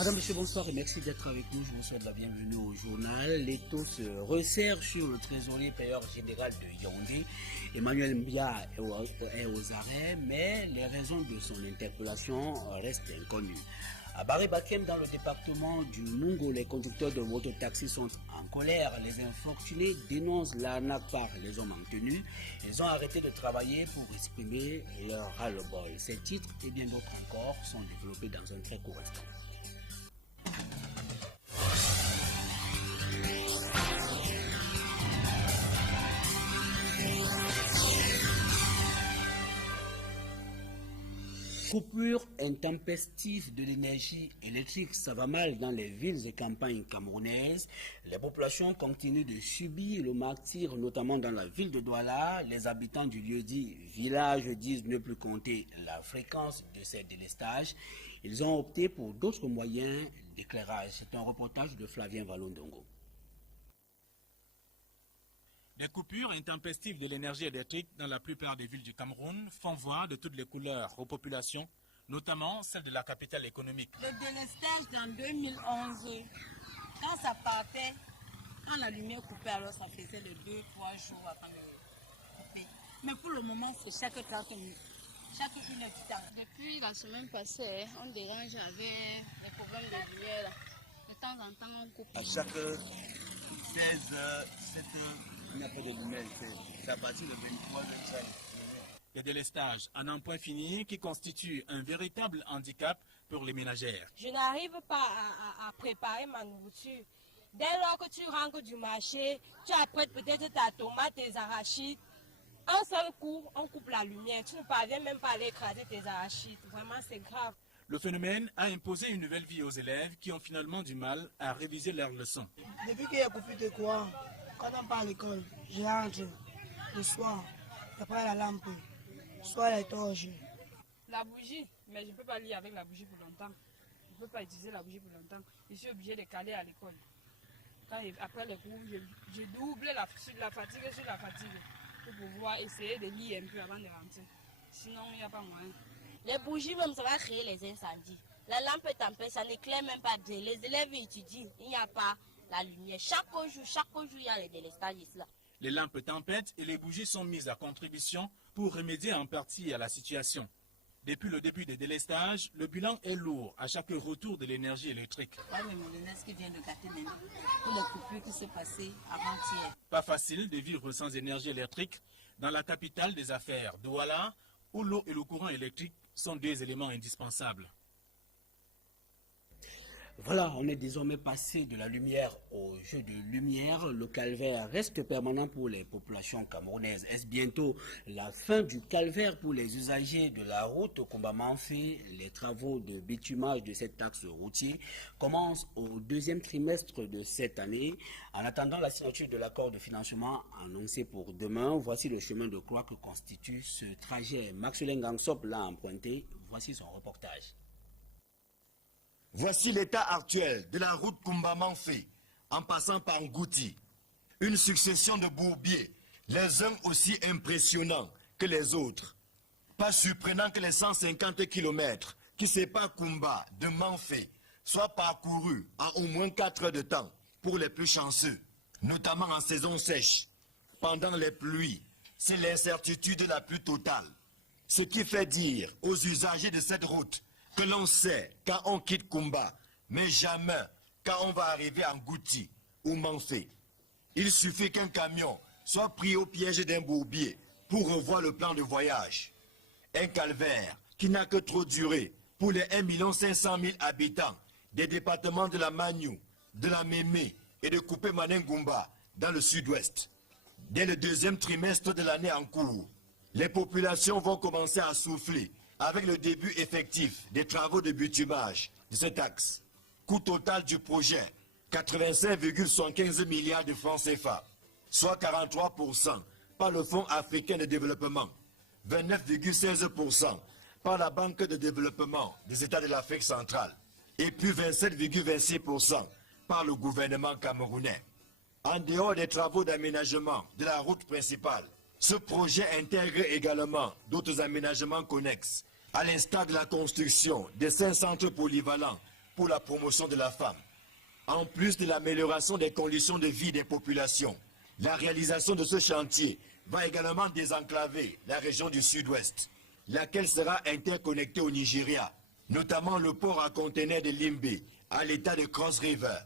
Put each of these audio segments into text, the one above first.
Madame, Monsieur, bonsoir et merci d'être avec nous. Je vous souhaite la bienvenue au journal. L'étau se resserre sur le trésorier payeur général de Yaoundé. Emmanuel Mbia est aux arrêts, mais les raisons de son interpellation restent inconnues. À Baré-Bakem, dans le département du Mungo, les conducteurs de mototaxi sont en colère. Les infortunés dénoncent l'arnaque par les hommes en tenue. Ils ont arrêté de travailler pour exprimer leur ras-le-bol. Ces titres et bien d'autres encore sont développés dans un très court instant. Coupure intempestive de l'énergie électrique, ça va mal dans les villes et campagnes camerounaises. Les populations continuent de subir le martyre, notamment dans la ville de Douala. Les habitants du lieu-dit village disent ne plus compter la fréquence de ces délestages. Ils ont opté pour d'autres moyens d'éclairage. C'est un reportage de Flavien Valondongo. Des coupures intempestives de l'énergie électrique dans la plupart des villes du Cameroun font voir de toutes les couleurs aux populations, notamment celles de la capitale économique. Le délestage dans 2011, quand ça partait, quand la lumière coupait, alors ça faisait de 2-3 jours avant de couper. Mais pour le moment, c'est chaque 30 minutes, chaque 1 heure du temps. Depuis la semaine passée, on dérange avec les problèmes de lumière. De temps en temps, on coupe. À chaque 16 heures, 7 heures, il n'y a pas de lumière. C'est à partir de 23 h. Des délestages à n'en point fini qui constituent un véritable handicap pour les ménagères. Je n'arrive pas à préparer ma nourriture. Dès lors que tu rentres du marché, tu apprêtes peut-être ta tomate, tes arachides. Un seul coup, on coupe la lumière. Tu ne parviens même pas à aller écraser tes arachides. Vraiment, c'est grave. Le phénomène a imposé une nouvelle vie aux élèves qui ont finalement du mal à réviser leurs leçons. Depuis qu'il y a coupé de courant, quand on part à l'école, je rentre le soir, après la lampe, soit les torches. La bougie, mais je ne peux pas lire avec la bougie pour longtemps. Je ne peux pas utiliser la bougie pour longtemps. Je suis obligé de caler à l'école. Après les cours, je double la fatigue sur la fatigue pour pouvoir essayer de lire un peu avant de rentrer. Sinon, il n'y a pas moyen. Les bougies même, ça va créer les incendies. La lampe est tempête, ça n'éclaire même pas. Les élèves étudient, il n'y a pas la lumière. Chaque jour, il y a les délestages là. Les lampes tempêtent et les bougies sont mises à contribution pour remédier en partie à la situation. Depuis le début des délestages, le bilan est lourd à chaque retour de l'énergie électrique. Qui vient de gâter maintenant, pour les coupures qui s'est passées avant-hier. Pas facile de vivre sans énergie électrique dans la capitale des affaires, Douala, où l'eau et le courant électrique sont deux éléments indispensables. Voilà, on est désormais passé de la lumière au jeu de lumière. Le calvaire reste permanent pour les populations camerounaises. Est-ce bientôt la fin du calvaire pour les usagers de la route Kumba-Manfé? Les travaux de bitumage de cet axe routier commencent au deuxième trimestre de cette année. En attendant la signature de l'accord de financement annoncé pour demain, voici le chemin de croix que constitue ce trajet. Maxwell Gangsop l'a emprunté. Voici son reportage. Voici l'état actuel de la route Kumba-Manfé, en passant par Ngouti. Une succession de bourbiers, les uns aussi impressionnants que les autres. Pas surprenant que les 150 km qui séparent Kumba de Manfé soient parcourus en au moins 4 heures de temps pour les plus chanceux, notamment en saison sèche. Pendant les pluies, c'est l'incertitude la plus totale. Ce qui fait dire aux usagers de cette route que l'on sait quand on quitte Kumba, mais jamais quand on va arriver en Ngouti ou Manfé. Il suffit qu'un camion soit pris au piège d'un bourbier pour revoir le plan de voyage. Un calvaire qui n'a que trop duré pour les 1 500 000 habitants des départements de la Magnou, de la Mémé et de Coupé-Manengumba dans le sud-ouest. Dès le deuxième trimestre de l'année en cours, les populations vont commencer à souffler avec le début effectif des travaux de bitumage de cet axe. Coût total du projet, 85,75 milliards de francs CFA, soit 43% par le Fonds africain de développement, 29,16% par la Banque de développement des États de l'Afrique centrale, et puis 27,26% par le gouvernement camerounais. En dehors des travaux d'aménagement de la route principale, ce projet intègre également d'autres aménagements connexes, à l'instar de la construction de 5 centres polyvalents pour la promotion de la femme. En plus de l'amélioration des conditions de vie des populations, la réalisation de ce chantier va également désenclaver la région du sud-ouest, laquelle sera interconnectée au Nigeria, notamment le port à conteneurs de Limbe à l'état de Cross River.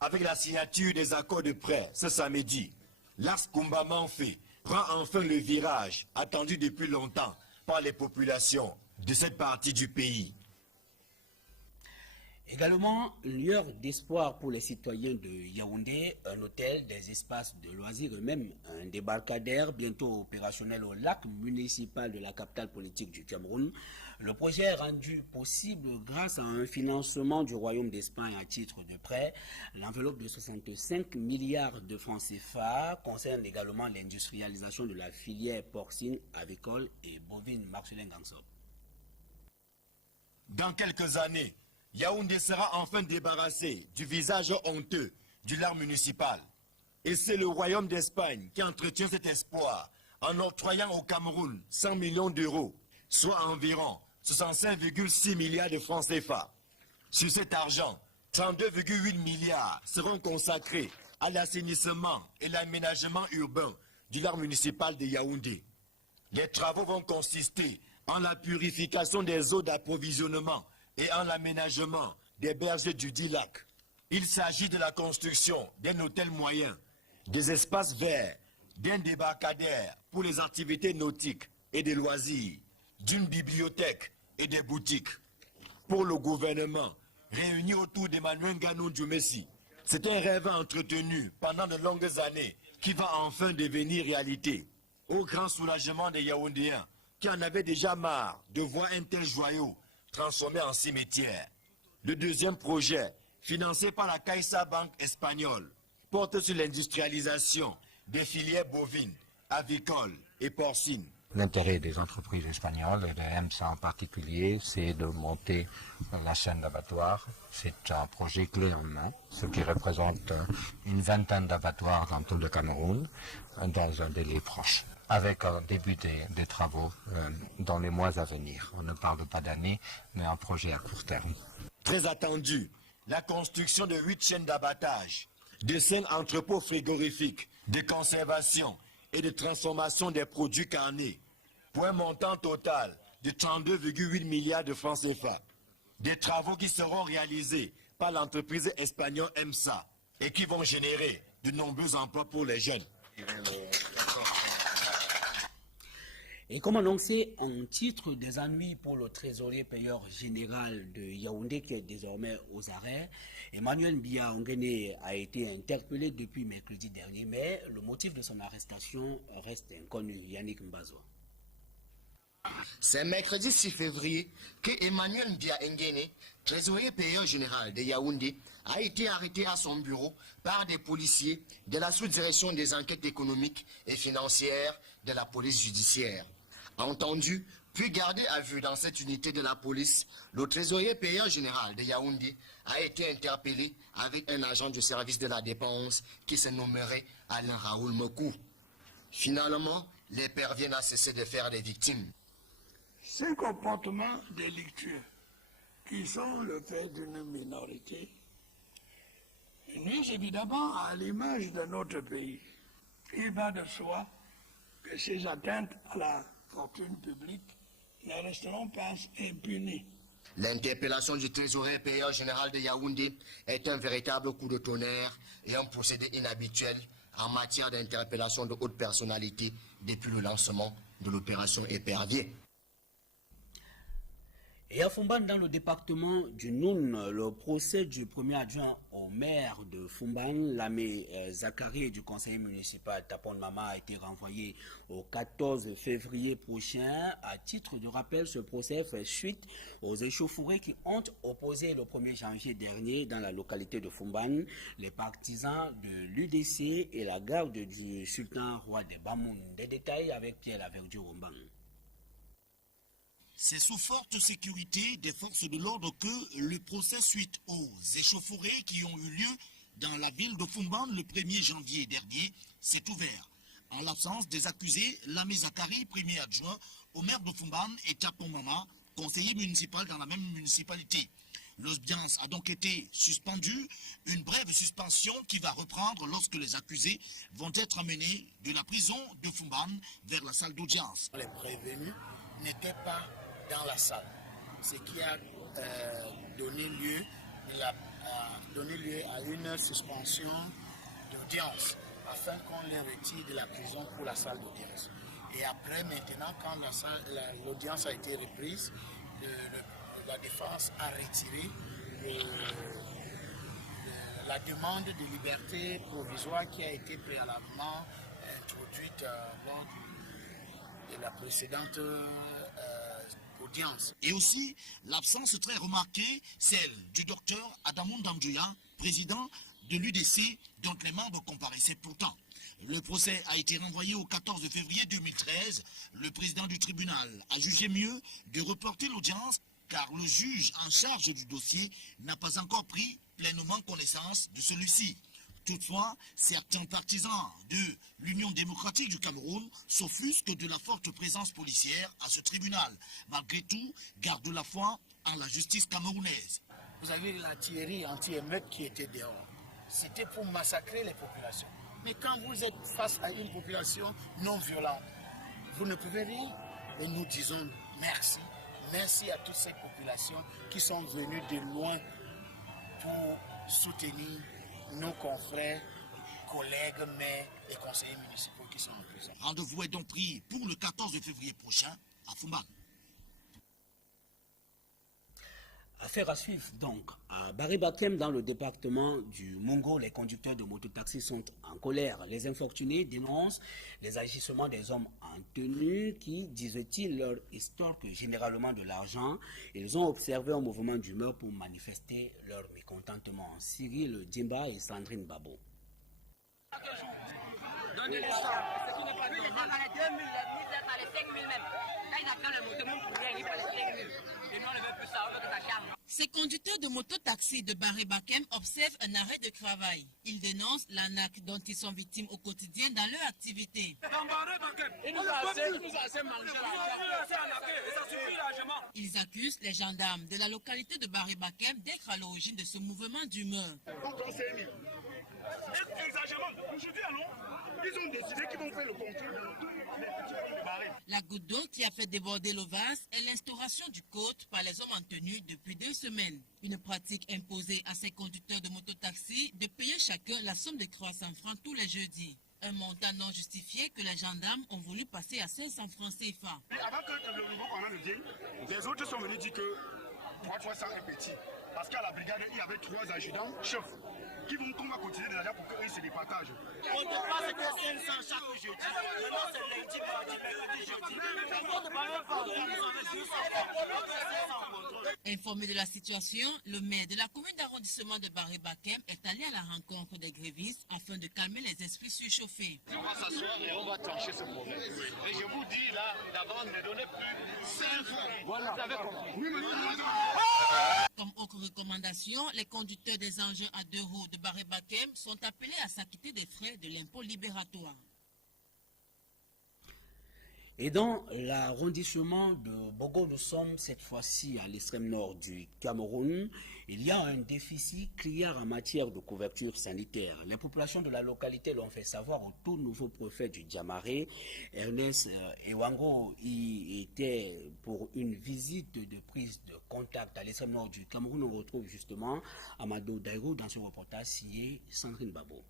Avec la signature des accords de prêt ce samedi, l'axe Kumba-Manfé prend enfin le virage attendu depuis longtemps par les populations de cette partie du pays. Également, lueur d'espoir pour les citoyens de Yaoundé, un hôtel, des espaces de loisirs et même un débarcadère bientôt opérationnel au lac municipal de la capitale politique du Cameroun. Le projet est rendu possible grâce à un financement du Royaume d'Espagne à titre de prêt. L'enveloppe de 65 milliards de francs CFA concerne également l'industrialisation de la filière porcine, avicole et bovine. Marcelin Gangsop. Dans quelques années, Yaoundé sera enfin débarrassé du visage honteux du lac municipal. Et c'est le Royaume d'Espagne qui entretient cet espoir en octroyant au Cameroun 100 millions d'euros, soit environ 65,6 milliards de francs CFA. Sur cet argent, 32,8 milliards seront consacrés à l'assainissement et l'aménagement urbain du lac municipal de Yaoundé. Les travaux vont consister en la purification des eaux d'approvisionnement et en l'aménagement des berges du dit lac. Il s'agit de la construction d'un hôtel moyen, des espaces verts, d'un débarcadère pour les activités nautiques et des loisirs, d'une bibliothèque et des boutiques. Pour le gouvernement, réuni autour d'Emmanuel Ganou Djoumessi, c'est un rêve entretenu pendant de longues années qui va enfin devenir réalité. Au grand soulagement des Yaoundéens qui en avaient déjà marre de voir un tel joyau transformé en cimetière. Le deuxième projet, financé par la Caixa Banque espagnole, porte sur l'industrialisation des filières bovines, avicoles et porcines. L'intérêt des entreprises espagnoles et de EMSA en particulier, c'est de monter la chaîne d'abattoirs. C'est un projet clé en main, ce qui représente une vingtaine d'abattoirs dans tout le Cameroun dans un délai proche, avec un début des travaux dans les mois à venir. On ne parle pas d'années, mais un projet à court terme. Très attendu, la construction de 8 chaînes d'abattage, de 5 entrepôts frigorifiques, de conservation et de transformation des produits carnés, pour un montant total de 32,8 milliards de francs CFA. Des travaux qui seront réalisés par l'entreprise espagnole EMSA et qui vont générer de nombreux emplois pour les jeunes. Et comme annoncé en titre, des ennuis pour le trésorier payeur général de Yaoundé qui est désormais aux arrêts. Emmanuel Mbia Ongene a été interpellé depuis mercredi dernier, mais le motif de son arrestation reste inconnu. Yannick Mbazo. C'est mercredi 6 février que Emmanuel Mbia Ongene, trésorier payeur général de Yaoundé, a été arrêté à son bureau par des policiers de la sous-direction des enquêtes économiques et financières de la police judiciaire. Entendu, puis gardé à vue dans cette unité de la police, le trésorier payeur général de Yaoundé a été interpellé avec un agent du service de la dépense qui se nommerait Alain Raoul Mekou. Finalement, les pères viennent à cesser de faire des victimes. Ces comportements délictueux, qui sont le fait d'une minorité, nuisent évidemment à l'image de notre pays. Il va de soi que ces atteintes à la fortune publique ne resteront pas impunies. L'interpellation du trésorier payeur général de Yaoundé est un véritable coup de tonnerre et un procédé inhabituel en matière d'interpellation de hautes personnalités depuis le lancement de l'opération Épervier. Et à Fumban, dans le département du Noun, le procès du premier adjoint au maire de Fumban, Lamé Zakari, et du conseiller municipal Tapon Mama a été renvoyé au 14 février prochain. À titre de rappel, ce procès fait suite aux échauffourées qui ont opposé le 1er janvier dernier dans la localité de Fumban les partisans de l'UDC et la garde du sultan roi de Bamoun. Des détails avec Pierre Laverdier-Romban. C'est sous forte sécurité des forces de l'ordre que le procès suite aux échauffourées qui ont eu lieu dans la ville de Fumban le 1er janvier dernier s'est ouvert. En l'absence des accusés, Lamé Zakari, premier adjoint au maire de Fumban, et Tapon Mama, conseiller municipal dans la même municipalité. L'audience a donc été suspendue, une brève suspension qui va reprendre lorsque les accusés vont être amenés de la prison de Foumban vers la salle d'audience. Les prévenus n'étaient pas dans la salle, ce qui a donné lieu à une suspension d'audience afin qu'on les retire de la prison pour la salle d'audience. Et après, maintenant, quand l'audience a été reprise, la défense a retiré la demande de liberté provisoire qui a été préalablement introduite lors de la précédente audience. Et aussi l'absence très remarquée, celle du docteur Adamou Ndamdouya, président de l'UDC, dont les membres comparaissaient pourtant. Le procès a été renvoyé au 14 février 2013. Le président du tribunal a jugé mieux de reporter l'audience car le juge en charge du dossier n'a pas encore pris pleinement connaissance de celui-ci. Toutefois, certains partisans de l'Union démocratique du Cameroun s'offusquent de la forte présence policière à ce tribunal. Malgré tout, gardent la foi en la justice camerounaise. Vous avez l'artillerie anti-émeute qui était dehors. C'était pour massacrer les populations. Mais quand vous êtes face à une population non violente, vous ne pouvez rien. Et nous disons merci. Merci à toutes ces populations qui sont venues de loin pour soutenir nos confrères, collègues, maires et conseillers municipaux qui sont en prison. Rendez-vous est donc pris pour le 14 février prochain à Foumban. Affaire à suivre donc. À Barry-Bakem, dans le département du Mungo, les conducteurs de mototaxis sont en colère. Les infortunés dénoncent les agissements des hommes en tenue qui, disent-ils, leur estorquent généralement de l'argent. Ils ont observé un mouvement d'humeur pour manifester leur mécontentement. Cyril Djimba et Sandrine Babo. Ces conducteurs de moto-taxi de Barry-Bakem observent un arrêt de travail. Ils dénoncent l'arnaque dont ils sont victimes au quotidien dans leur activité. Ils accusent les gendarmes de la localité de Barry-Bakem d'être à l'origine de ce mouvement d'humeur. Ils ont décidé qu'ils vont faire le contrôle de La goutte d'eau qui a fait déborder le vase est l'instauration du code par les hommes en tenue depuis 2 semaines. Une pratique imposée à ces conducteurs de mototaxi de payer chacun la somme de 300 francs tous les jeudis. Un montant non justifié que les gendarmes ont voulu passer à 500 francs CFA. Avant que le nouveau commandant ne vienne, les autres sont venus dire que 300 est petit. Parce qu'à la brigade, il y avait 3 adjudants chefs qu'on va continuer de l'argent pour qu'eux se départagent. On ne passe que 500 chaque jeudi. Maintenant, c'est lundi, mardi, mercredi, jeudi. On ne parle pas, vous avez 200. Informé de la situation, le maire de la commune d'arrondissement de Barry-Bakem est allé à la rencontre des grévistes afin de calmer les esprits surchauffés. On va s'asseoir et on va trancher ce problème. Et je vous dis là, d'abord, ne donnez plus 5 francs. Voilà. Vous avez compris. Oui, Comme autre recommandation, les conducteurs des engins à 2 roues de Barry-Bakem sont appelés à s'acquitter des frais de l'impôt libératoire. Et dans l'arrondissement de Bogo, nous sommes cette fois-ci à l'extrême nord du Cameroun. Il y a un déficit criard en matière de couverture sanitaire. Les populations de la localité l'ont fait savoir au tout nouveau préfet du Djamaré. Ernest Ewango y était pour une visite de prise de contact à l'extrême nord du Cameroun. On retrouve justement Amadou Daïrou dans ce reportage signé Sandrine Babo.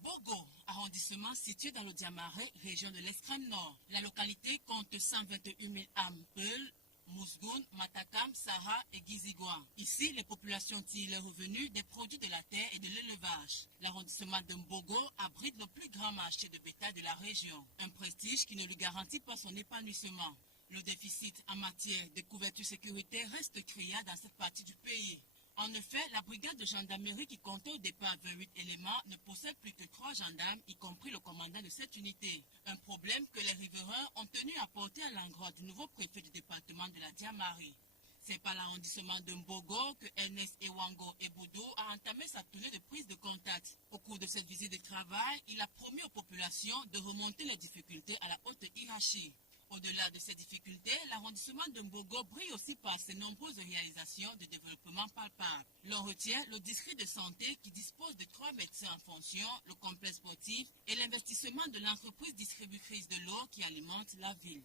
Bogo, arrondissement situé dans le Djamaré, région de l'extrême nord. La localité compte 121 000 âmes Peul, Mousgoun, Matakam, Sahara et Gizigua. Ici, les populations tirent leurs revenus des produits de la terre et de l'élevage. L'arrondissement de Mbogo abrite le plus grand marché de bétail de la région. Un prestige qui ne lui garantit pas son épanouissement. Le déficit en matière de couverture sécuritaire reste criard dans cette partie du pays. En effet, la brigade de gendarmerie qui comptait au départ 28 éléments ne possède plus que 3 gendarmes, y compris le commandant de cette unité. Un problème que les riverains ont tenu à porter à l'endroit du nouveau préfet du département de la Djamari. C'est par l'arrondissement de Mbogo que Ernest Ewango Ebodo a entamé sa tournée de prise de contact. Au cours de cette visite de travail, il a promis aux populations de remonter les difficultés à la haute hiérarchie. Au-delà de ces difficultés, l'arrondissement de Mbogo brille aussi par ses nombreuses réalisations de développement palpable. L'on retient le district de santé qui dispose de 3 médecins en fonction, le complexe sportif et l'investissement de l'entreprise distributrice de l'eau qui alimente la ville.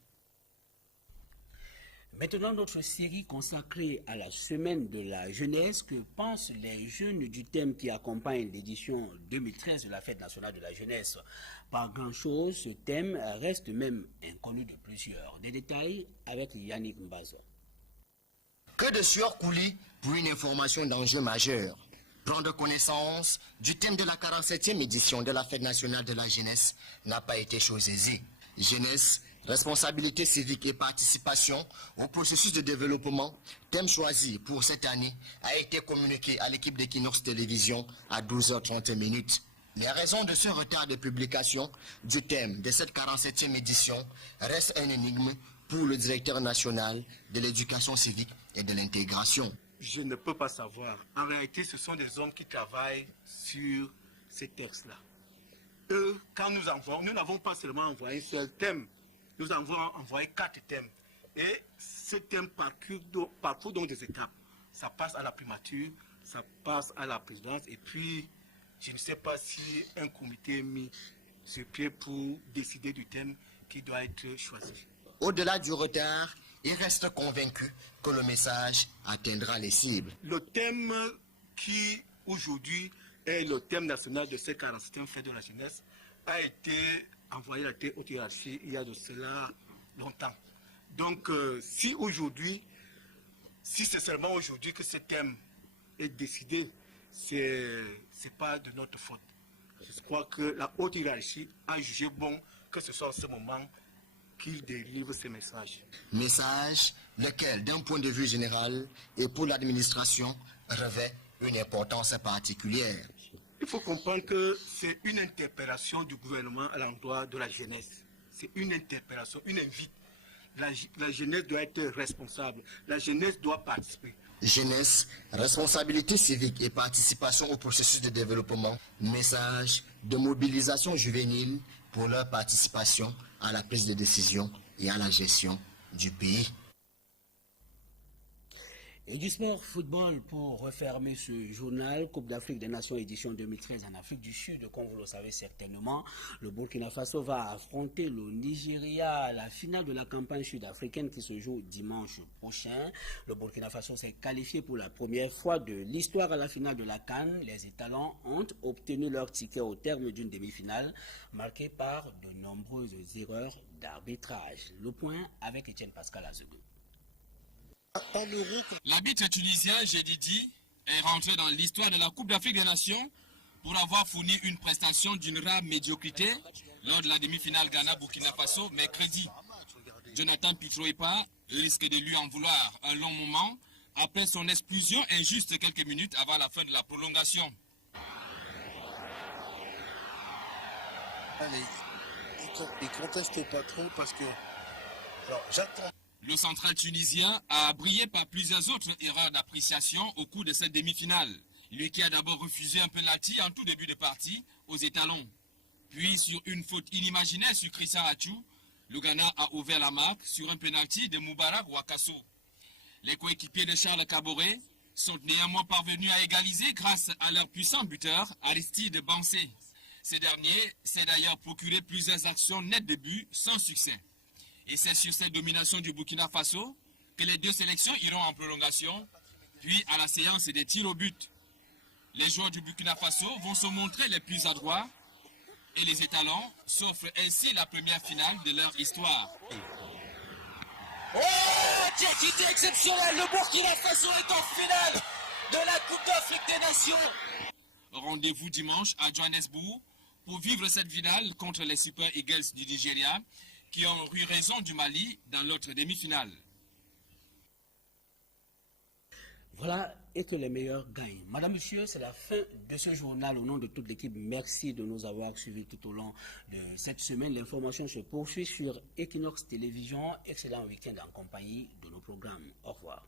Maintenant, notre série consacrée à la semaine de la jeunesse. Que pensent les jeunes du thème qui accompagne l'édition 2013 de la Fête nationale de la jeunesse? Pas grand-chose, ce thème reste même inconnu de plusieurs. Des détails avec Yannick Mbazo. Que de sueur coulée pour une information d'enjeu majeur. Prendre connaissance du thème de la 47e édition de la Fête nationale de la jeunesse n'a pas été chose aisée. Jeunesse, responsabilité civique et participation au processus de développement, thème choisi pour cette année, a été communiqué à l'équipe d'Equinox Télévision à 12h30. Les raisons de ce retard de publication du thème de cette 47e édition restent un énigme pour le directeur national de l'éducation civique et de l'intégration. Je ne peux pas savoir. En réalité, ce sont des hommes qui travaillent sur ces textes-là. Eux, quand nous envoyons, nous n'avons pas seulement envoyé un seul thème, nous avons envoyé 4 thèmes. Et ces thèmes parcourent donc des étapes. Ça passe à la primature, ça passe à la présidence, et puis je ne sais pas si un comité est mis sur pied pour décider du thème qui doit être choisi. Au-delà du retard, il reste convaincu que le message atteindra les cibles. Le thème qui aujourd'hui est le thème national de cette 47e fête de la jeunesse a été envoyé à la haute hiérarchie il y a de cela longtemps. Donc si c'est seulement aujourd'hui que ce thème est décidé, c'est pas de notre faute. Je crois que la haute hiérarchie a jugé bon que ce soit en ce moment qu'il délivre ces messages. Message lequel, d'un point de vue général et pour l'administration, revêt une importance particulière. Il faut comprendre que c'est une interpellation du gouvernement à l'endroit de la jeunesse. C'est une interpellation, une invite. La jeunesse doit être responsable. La jeunesse doit participer. Jeunesse, responsabilité civique et participation au processus de développement. Message de mobilisation juvénile pour leur participation à la prise de décision et à la gestion du pays. Et du sport football pour refermer ce journal. Coupe d'Afrique des Nations édition 2013 en Afrique du Sud. Comme vous le savez certainement, le Burkina Faso va affronter le Nigeria à la finale de la campagne sud-africaine qui se joue dimanche prochain. Le Burkina Faso s'est qualifié pour la première fois de l'histoire à la finale de la CAN. Les étalons ont obtenu leur ticket au terme d'une demi-finale marquée par de nombreuses erreurs d'arbitrage. Le point avec Etienne Pascal Azegou. L'arbitre tunisien Jedidi est rentré dans l'histoire de la Coupe d'Afrique des Nations pour avoir fourni une prestation d'une rare médiocrité lors de la demi-finale Ghana-Burkina Faso mercredi. Jonathan Pitroipa risque de lui en vouloir un long moment après son expulsion injuste quelques minutes avant la fin de la prolongation. Allez, il conteste pas trop parce que j'attends. Le central tunisien a brillé par plusieurs autres erreurs d'appréciation au cours de cette demi-finale. Lui qui a d'abord refusé un penalty en tout début de partie aux étalons. Puis sur une faute inimaginaire sur Christian Atchou, le Ghana a ouvert la marque sur un penalty de Moubarak Wakasso. Les coéquipiers de Charles Caboret sont néanmoins parvenus à égaliser grâce à leur puissant buteur Aristide Bansé. Ces derniers s'est d'ailleurs procuré plusieurs actions nettes de but sans succès. Et c'est sur cette domination du Burkina Faso que les deux sélections iront en prolongation, puis à la séance des tirs au but. Les joueurs du Burkina Faso vont se montrer les plus adroits et les étalons s'offrent ainsi la première finale de leur histoire. Oh, quelle exceptionnelle! Le Burkina Faso est en finale de la Coupe d'Afrique des Nations. Rendez-vous dimanche à Johannesburg pour vivre cette finale contre les Super Eagles du Nigeria, qui ont eu raison du Mali dans l'autre demi-finale. Voilà, et que les meilleurs gagnent. Madame, Monsieur, c'est la fin de ce journal. Au nom de toute l'équipe, merci de nous avoir suivis tout au long de cette semaine. L'information se poursuit sur Equinox Télévision. Excellent week-end en compagnie de nos programmes. Au revoir.